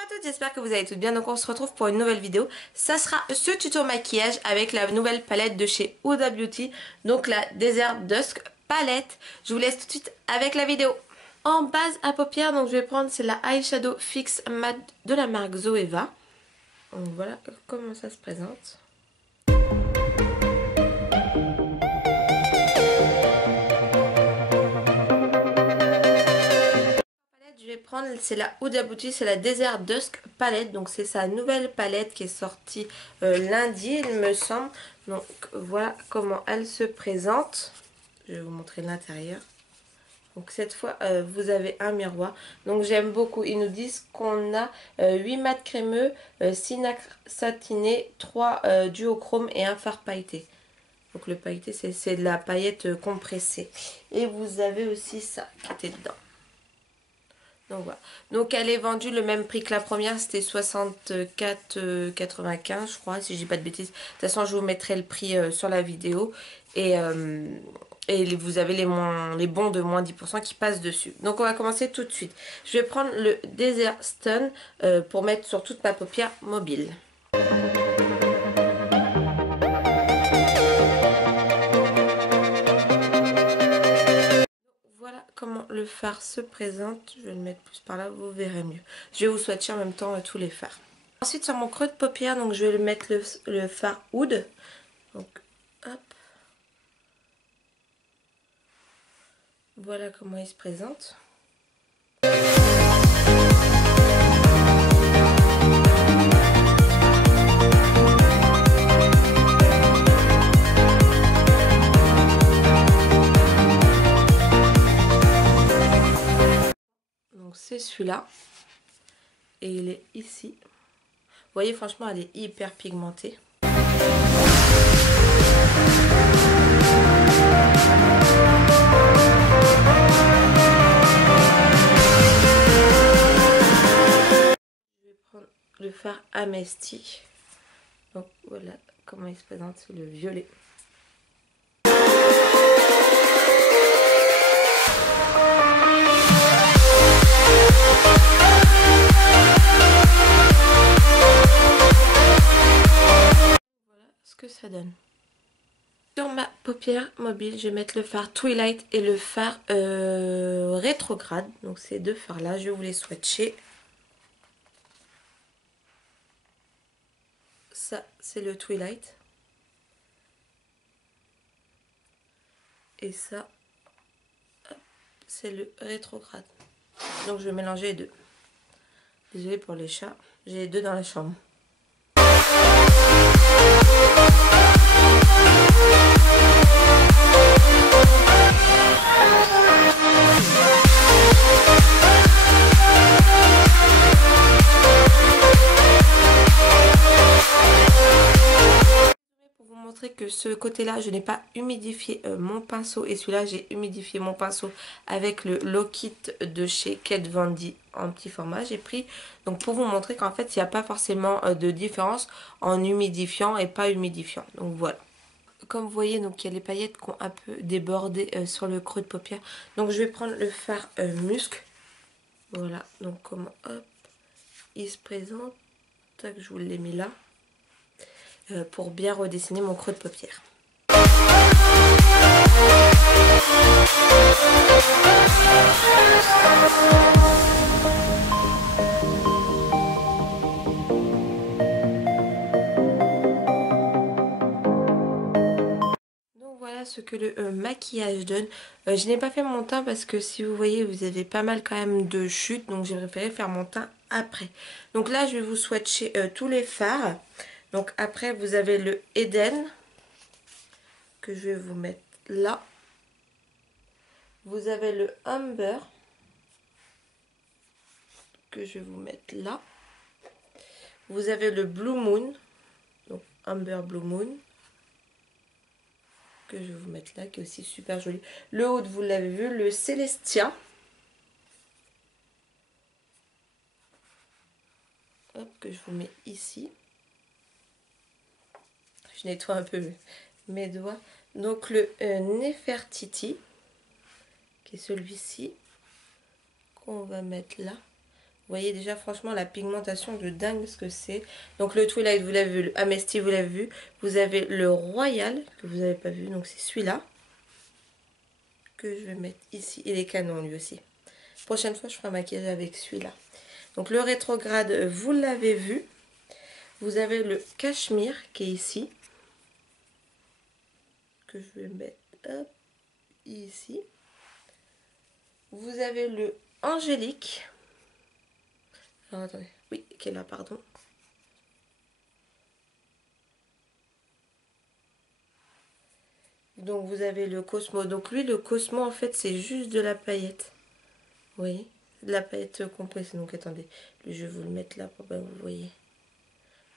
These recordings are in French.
Bonjour à toutes, j'espère que vous allez toutes bien. Donc on se retrouve pour une nouvelle vidéo. Ça sera ce tuto maquillage avec la nouvelle palette de chez Huda Beauty. Donc la Desert Dusk palette. Je vous laisse tout de suite avec la vidéo. En base à paupières, donc je vais prendre, c'est la Eyeshadow Fix Matte de la marque Zoeva. Donc voilà comment ça se présente. Je vais prendre, c'est la Huda Beauty, c'est la Desert Dusk palette. Donc c'est sa nouvelle palette qui est sortie lundi, il me semble. Donc voilà comment elle se présente. Je vais vous montrer l'intérieur. Donc cette fois vous avez un miroir. Donc j'aime beaucoup. Ils nous disent qu'on a 8 mat crémeux, 6 nacre satiné, 3 duochrome et un fard pailleté. Donc le pailleté c'est de la paillette compressée. Et vous avez aussi ça qui était dedans. Donc voilà. Donc elle est vendue le même prix que la première, c'était 64,95 je crois, si je dis pas de bêtises. De toute façon je vous mettrai le prix sur la vidéo. Et vous avez les bons de moins 10% qui passent dessus. Donc on va commencer tout de suite. Je vais prendre le Desert Stun pour mettre sur toute ma paupière mobile. Comment le fard se présente. Je vais le mettre plus par là, vous verrez mieux. Je vais vous swatcher en même temps tous les fards. Ensuite sur mon creux de paupière, donc je vais le mettre le fard Oud. Donc hop. Voilà comment il se présente. Donc c'est celui-là. Et il est ici. Vous voyez, franchement, elle est hyper pigmentée. Je vais prendre le fard Amesti. Donc voilà comment il se présente, c'est le violet. Que ça donne. Sur ma paupière mobile, je vais mettre le fard Twilight et le fard rétrograde. Donc ces deux fards là, je vais vous les swatcher. Ça c'est le Twilight. Et ça c'est le rétrograde. Donc je vais mélanger les deux. Désolée pour les chats, j'ai les deux dans la chambre. Que ce côté là je n'ai pas humidifié mon pinceau et celui-là j'ai humidifié mon pinceau avec le Lock It de chez Kat Von D en petit format. J'ai pris donc pour vous montrer qu'en fait il n'y a pas forcément de différence en humidifiant et pas humidifiant. Donc voilà, comme vous voyez, donc il y a les paillettes qui ont un peu débordé sur le creux de paupière. Donc je vais prendre le fard musc. Voilà, donc comment hop il se présente. Tac, je vous l'ai mis là. Pour bien redessiner mon creux de paupière. Donc voilà ce que le maquillage donne. Je n'ai pas fait mon teint parce que si vous voyez vous avez pas mal quand même de chutes, donc j'ai préféré faire mon teint après. Donc là je vais vous swatcher tous les fards. Donc après vous avez le Eden que je vais vous mettre là. Vous avez le Amber que je vais vous mettre là. Vous avez le Blue Moon, donc Amber Blue Moon que je vais vous mettre là, qui est aussi super joli. Le Oud, vous l'avez vu, le Celestia. Hop, que je vous mets ici. Je nettoie un peu mes doigts. Donc le Nefertiti, qui est celui-ci, qu'on va mettre là. voyez déjà franchement la pigmentation de dingue ce que c'est. Donc le Twilight vous l'avez vu, le Amnesty vous l'avez vu. Vous avez le Royal que vous n'avez pas vu, donc c'est celui-là. Que je vais mettre ici. Il est canon lui aussi. Prochaine fois je ferai un maquillage avec celui-là. Donc le rétrograde vous l'avez vu. Vous avez le Cachemire qui est ici. Que je vais mettre hop, ici. Vous avez le Angélique. Alors attendez, oui, qui est là, pardon. Donc vous avez le Cosmo. Donc lui, le Cosmo, en fait, c'est juste de la paillette. Vous voyez, de la paillette compressée. Donc attendez, je vais vous le mettre là pour que vous voyez.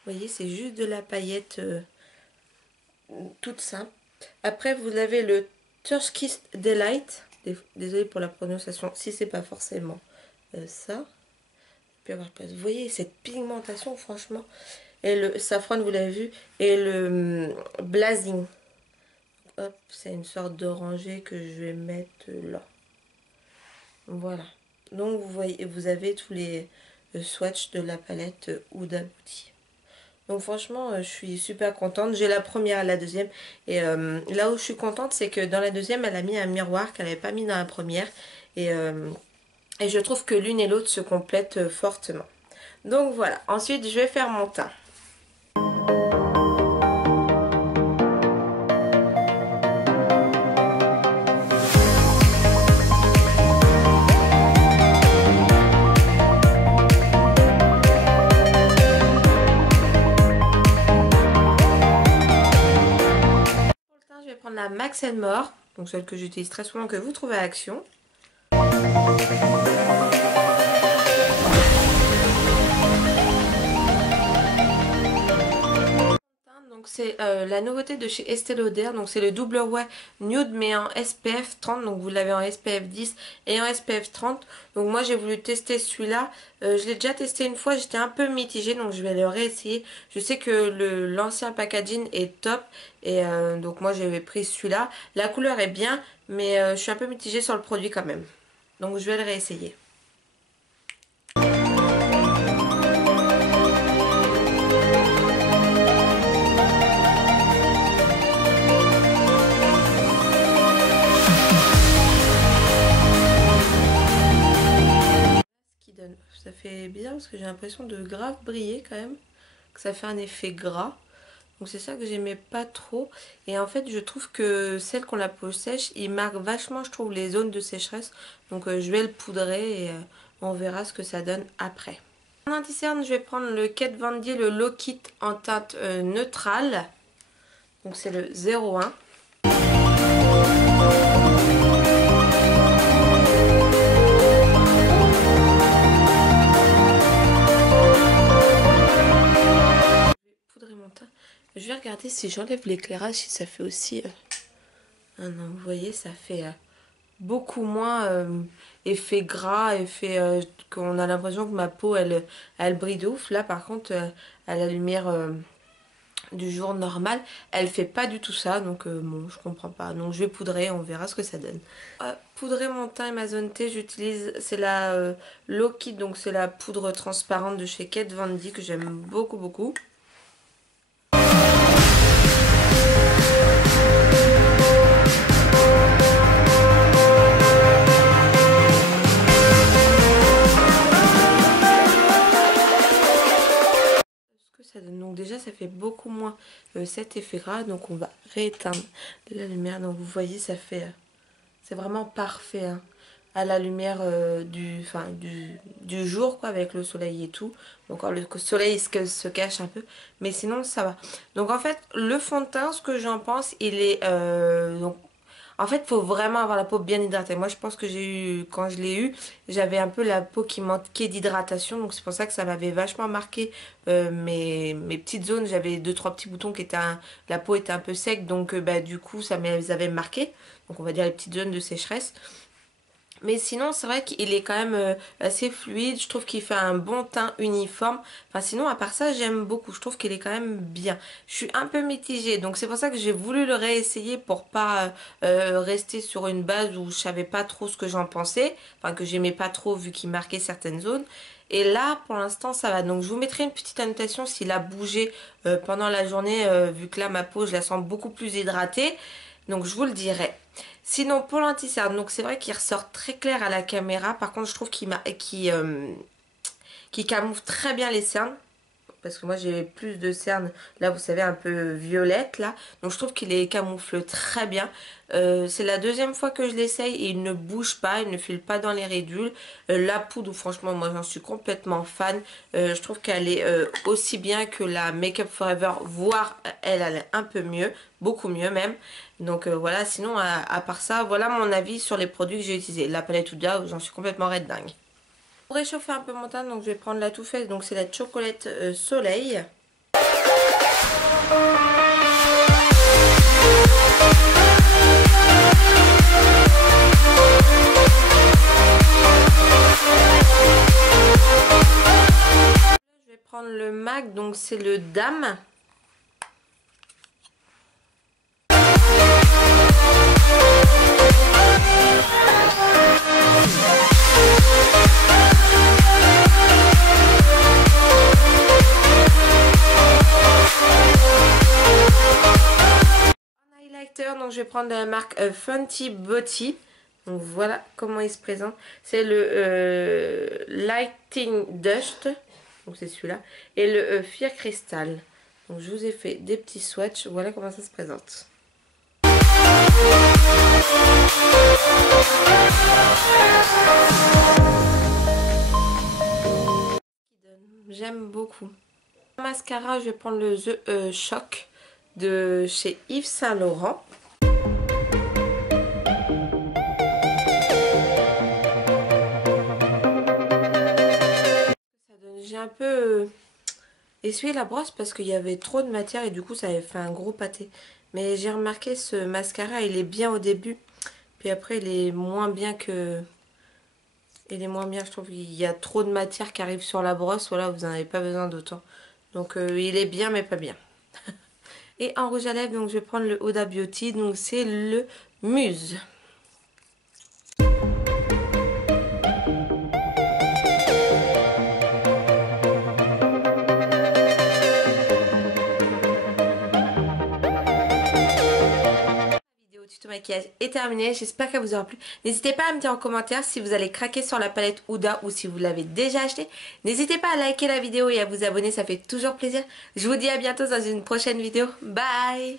Vous voyez, c'est juste de la paillette toute simple. Après, vous avez le Turkish Delight. Désolée pour la prononciation, si c'est pas forcément ça. Vous voyez cette pigmentation, franchement. Et le Saffron, vous l'avez vu. Et le Blazing. Hop, c'est une sorte d'oranger que je vais mettre là. Voilà. Donc, vous voyez, vous avez tous les swatchs de la palette Huda Beauty. Donc franchement, je suis super contente. J'ai la première et la deuxième. Et là où je suis contente, c'est que dans la deuxième, elle a mis un miroir qu'elle n'avait pas mis dans la première. Et je trouve que l'une et l'autre se complètent fortement. Donc voilà. Ensuite, je vais faire mon teint. La Max More, donc celle que j'utilise très souvent, que vous trouvez à Action. Donc c'est la nouveauté de chez Estée Lauder, donc c'est le Double Wear Nude mais en SPF 30, donc vous l'avez en SPF 10 et en SPF 30. Donc moi j'ai voulu tester celui-là, je l'ai déjà testé une fois, j'étais un peu mitigée, donc je vais le réessayer. Je sais que l'ancien packaging est top et donc moi j'avais pris celui-là. La couleur est bien mais je suis un peu mitigée sur le produit quand même, donc je vais le réessayer. Ça fait bizarre parce que j'ai l'impression de grave briller quand même, que ça fait un effet gras. Donc c'est ça que j'aimais pas trop. Et en fait je trouve que celle qu'on la peau sèche, il marque vachement je trouve les zones de sécheresse. Donc je vais le poudrer et on verra ce que ça donne après. En anti-cerne je vais prendre le Kat Von D, le Low Kit en teinte neutrale. Donc c'est le 01. Je vais regarder si j'enlève l'éclairage, si ça fait aussi... Ah non, vous voyez, ça fait beaucoup moins effet gras, effet qu'on a l'impression que ma peau, elle brille de ouf. Là, par contre, à la lumière du jour normal, elle fait pas du tout ça. Donc, bon, je comprends pas. Donc, je vais poudrer, on verra ce que ça donne. Poudrer mon teint Amazon T, j'utilise, c'est la Low Kit, donc c'est la poudre transparente de chez Kat Von D que j'aime beaucoup, beaucoup. Donc déjà ça fait beaucoup moins cet effet gras, donc on va rééteindre la lumière. Donc vous voyez ça fait c'est vraiment parfait hein, à la lumière du jour quoi, avec le soleil et tout. Donc le soleil se cache un peu, mais sinon ça va. Donc en fait le fond de teint, ce que j'en pense, il est donc en fait, il faut vraiment avoir la peau bien hydratée. Moi, je pense que quand je l'ai eu, j'avais un peu la peau qui manquait d'hydratation. Donc, c'est pour ça que ça m'avait vachement marqué mes petites zones. J'avais 2-3 petits boutons qui étaient... La peau était un peu sec. Donc, du coup, ça me les avait marqués. Donc, on va dire les petites zones de sécheresse. Mais sinon, c'est vrai qu'il est quand même assez fluide. Je trouve qu'il fait un bon teint uniforme. Enfin, sinon, à part ça, j'aime beaucoup. Je trouve qu'il est quand même bien. Je suis un peu mitigée. Donc, c'est pour ça que j'ai voulu le réessayer pour pas rester sur une base où je savais pas trop ce que j'en pensais. Enfin, que j'aimais pas trop vu qu'il marquait certaines zones. Et là pour l'instant ça va. Donc je vous mettrai une petite annotation s'il a bougé pendant la journée, vu que là ma peau je la sens beaucoup plus hydratée. Donc je vous le dirai. Sinon pour l'anti-cerne, donc c'est vrai qu'il ressort très clair à la caméra. Par contre je trouve qu'il camoufle très bien les cernes. Parce que moi j'ai plus de cernes, là vous savez un peu violette là. Donc je trouve qu'il les camoufle très bien. C'est la deuxième fois que je l'essaye et il ne bouge pas, il ne file pas dans les ridules. La poudre, franchement moi j'en suis complètement fan. Je trouve qu'elle est aussi bien que la Make Up Forever, voire elle est un peu mieux, beaucoup mieux même. Donc voilà, sinon à part ça, voilà mon avis sur les produits que j'ai utilisés. La palette Huda, j'en suis complètement red dingue. Pour réchauffer un peu mon teint, donc je vais prendre la Too Faced, donc c'est la Chocolate Soleil. Je vais prendre le MAC, donc c'est le Dame. Donc je vais prendre de la marque Fenty Beauty. Donc voilà comment il se présente. C'est le Lighting Dust. Donc c'est celui-là. Et le Fear Crystal. Donc je vous ai fait des petits swatchs. Voilà comment ça se présente. J'aime beaucoup. Mascara, je vais prendre le The Shock de chez Yves Saint Laurent. J'ai un peu essuyé la brosse parce qu'il y avait trop de matière et du coup ça avait fait un gros pâté. Mais j'ai remarqué ce mascara, il est bien au début. Puis après il est moins bien que... Il est moins bien, je trouve qu'il y a trop de matière qui arrive sur la brosse. Voilà, vous n'en avez pas besoin d'autant. Donc il est bien mais pas bien. Et en rouge à lèvres, donc je vais prendre le Huda Beauty. Donc c'est le Muse. Tuto maquillage est terminé, j'espère qu'elle vous aura plu. N'hésitez pas à me dire en commentaire si vous allez craquer sur la palette Huda ou si vous l'avez déjà acheté. N'hésitez pas à liker la vidéo et à vous abonner, ça fait toujours plaisir. Je vous dis à bientôt dans une prochaine vidéo. Bye!